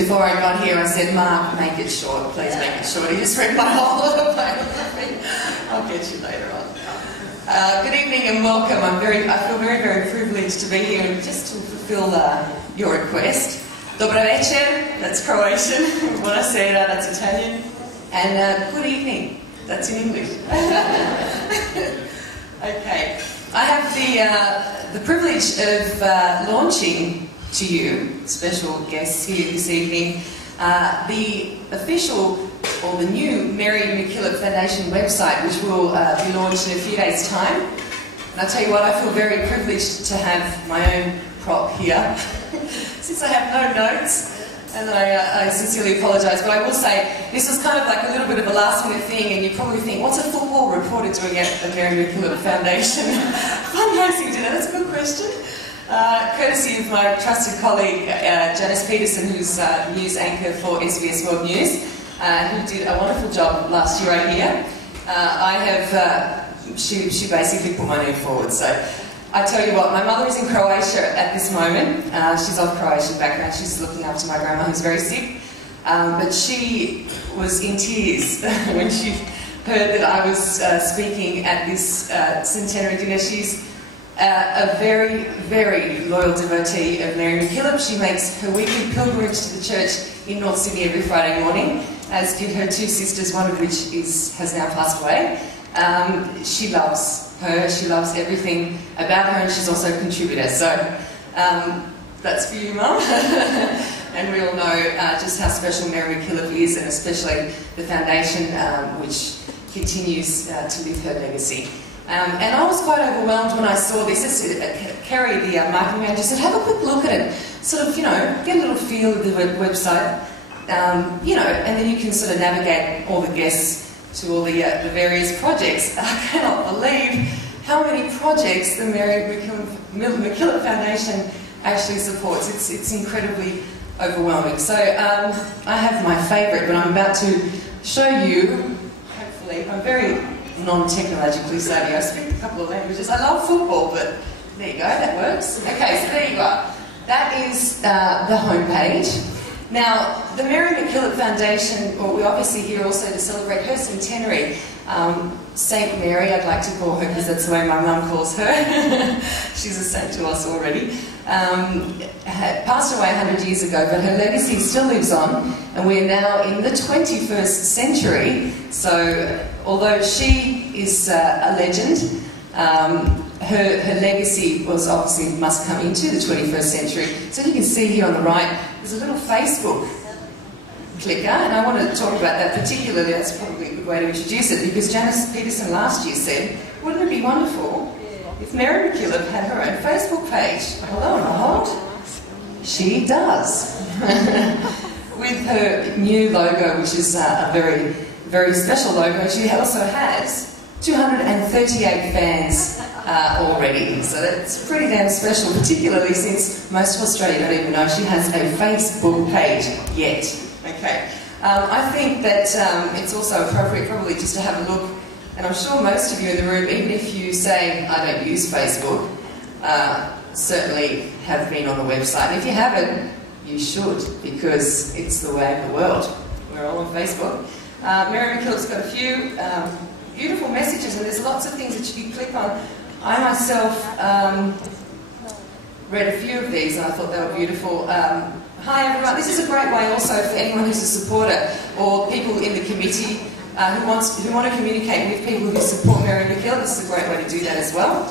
before I got here, I said, Mark, make it short, please make it short. He just read my whole biography. I'll get you later on. Good evening and welcome. I feel very, very privileged to be here and just to fulfill your request. Dobar večer, that's Croatian. Buonasera, that's Italian. And good evening, that's in English. Okay, I have the privilege of launching to you, special guests here this evening, the official or the new Mary MacKillop Foundation website, which will be launched in a few days' time. And I'll tell you what, I feel very privileged to have my own prop here, since I have no notes, and I sincerely apologise, but I will say this was kind of like a little bit of a last-minute thing, and you probably think, what's a football reporter doing at the Mary MacKillop Foundation fundraising dinner? That's a good question. Courtesy of my trusted colleague Janice Peterson, who's news anchor for SBS World News, who did a wonderful job last year right here. She basically put my name forward. So I tell you what, my mother is in Croatia at this moment. She's of Croatian background. She's looking after my grandma who's very sick. But she was in tears when she heard that I was speaking at this centenary dinner. She's a very, very loyal devotee of Mary MacKillop. She makes her weekly pilgrimage to the church in North Sydney every Friday morning, as did her two sisters, one of which has now passed away. She loves her, she loves everything about her, and she's also a contributor. So that's for you, Mum. And we all know just how special Mary MacKillop is, and especially the foundation, which continues to live her legacy. And I was quite overwhelmed when I saw this. Kerry, the marketing manager, said, have a quick look at it. Sort of, you know, get a little feel of the website, you know, and then you can sort of navigate all the guests to all the various projects. I cannot believe how many projects the Mary MacKillop Foundation actually supports. It's incredibly overwhelming. So I have my favourite, but I'm about to show you, hopefully. I'm very non-technologically savvy. I speak a couple of languages. I love football, but there you go, that works. Okay, so there you go. That is the homepage. Now, the Mary MacKillop Foundation, well, we're obviously here also to celebrate her centenary. Saint Mary, I'd like to call her because that's the way my mum calls her. She's a saint to us already. Had passed away 100 years ago, but her legacy still lives on, and we're now in the 21st century. So, although she is a legend, her legacy obviously must come into the 21st century. So you can see here on the right, there's a little Facebook clicker, and I want to talk about that particularly. That's probably a good way to introduce it, because Janice Peterson last year said, wouldn't it be wonderful if Mary MacKillop had her own Facebook page? Hello and behold, she does. With her new logo, which is a very, very special logo. She also has 238 fans already, so that's pretty damn special, particularly since most of Australia don't even know she has a Facebook page yet. Okay, I think that it's also appropriate probably just to have a look, and I'm sure most of you in the room, even if you say, I don't use Facebook, certainly have been on the website. And if you haven't, you should, because it's the way of the world. We're all on Facebook. Mary MacKillop's got a few beautiful messages, and there's lots of things that you can click on. I myself read a few of these, and I thought they were beautiful. Hi everyone, this is a great way also for anyone who's a supporter, or people in the committee who want to communicate with people who support Mary MacKillop. This is a great way to do that as well.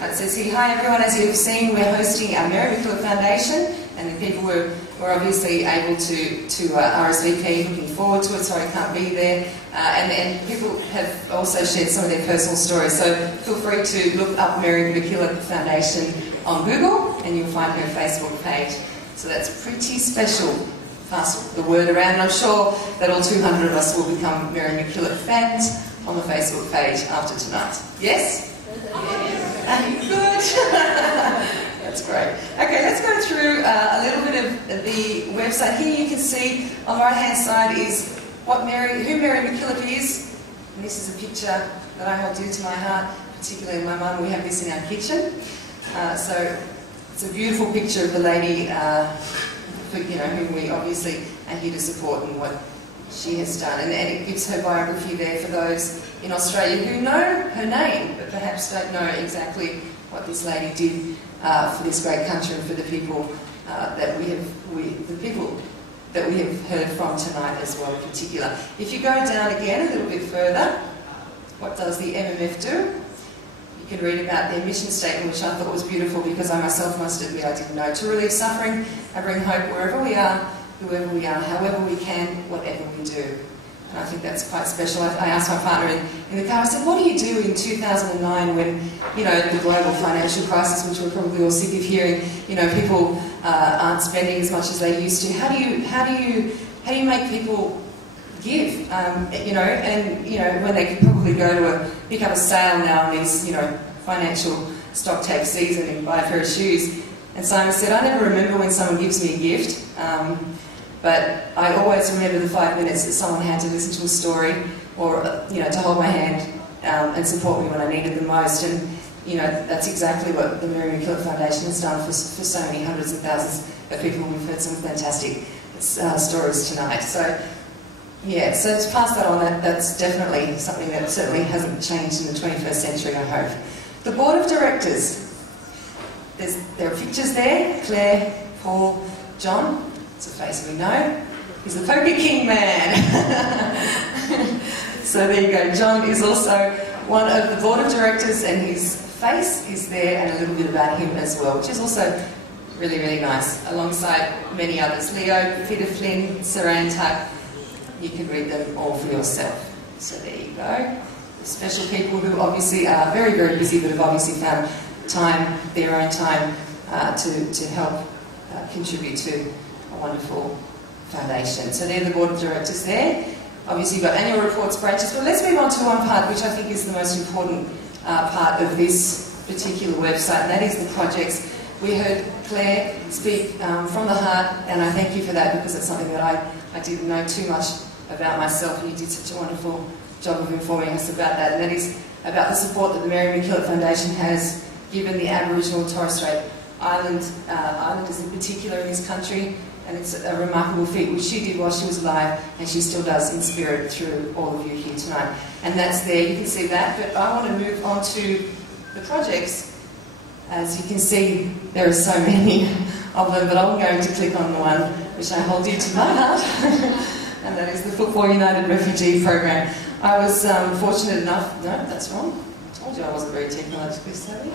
It says here, hi everyone, as you've seen, we're hosting our Mary MacKillop Foundation, and the people were obviously able to RSVP, looking forward to it, sorry I can't be there. And people have also shared some of their personal stories, so feel free to look up Mary MacKillop Foundation on Google and you'll find her Facebook page. So that's pretty special. Pass the word around, and I'm sure that all 200 of us will become Mary MacKillop fans on the Facebook page after tonight. Yes? Good. That's great. Okay, let's go through a little bit of the website. Here you can see on the right-hand side is who Mary MacKillop is. And this is a picture that I hold dear to my heart, particularly my mum. We have this in our kitchen. So it's a beautiful picture of the lady for whom we obviously are here to support and what she has done. And it gives her biography there for those in Australia who know her name, but perhaps don't know exactly what this lady did for this great country and for the people that we have heard from tonight as well in particular. If you go down again a little bit further, what does the MMF do? You can read about their mission statement, which I thought was beautiful because I myself must admit I didn't know. To relieve suffering and bring hope wherever we are, whoever we are, however we can, whatever we do. And I think that's quite special. I asked my partner in the car, I said, what do you do in 2009 when, the global financial crisis, which we're probably all sick of hearing, people aren't spending as much as they used to. How do you make people give? When they could probably go to pick up a sale now in these, financial stock take season and buy a pair of shoes. And Simon said, I never remember when someone gives me a gift, but I always remember the 5 minutes that someone had to listen to a story or, to hold my hand and support me when I needed them most. And, that's exactly what the Mary MacKillop Foundation has done for so many hundreds of thousands of people. We've heard some fantastic stories tonight. So, yeah, so to pass that on, that's definitely something that certainly hasn't changed in the 21st century, I hope. The Board of Directors. There are pictures there, Claire, Paul, John. It's a face we know. He's the Poker King man. So there you go. John is also one of the Board of Directors, and his face is there and a little bit about him as well, which is also really, really nice, alongside many others. Leo, Peter Flynn, Saran Tuck. You can read them all for yourself. So there you go. Special people who obviously are very, very busy, but have obviously found time, their own time, to help contribute to a wonderful foundation. So they're the Board of Directors there. Obviously you've got annual reports, branches, but let's move on to one part which I think is the most important part of this particular website, and that is the projects. We heard Claire speak from the heart, and I thank you for that because it's something that I didn't know too much about myself, and you did such a wonderful job of informing us about that, and that is about the support that the Mary MacKillop Foundation has given the Aboriginal and Torres Strait Islanders in particular in this country, and it's a remarkable feat which she did while she was alive, and she still does in spirit through all of you here tonight. And that's there, you can see that, but I want to move on to the projects. As you can see, there are so many of them, but I'm going to click on the one which I hold dear to my heart, and that is the Football United Refugee Program. I was fortunate enough, no, that's wrong. I told you I wasn't very technologically savvy.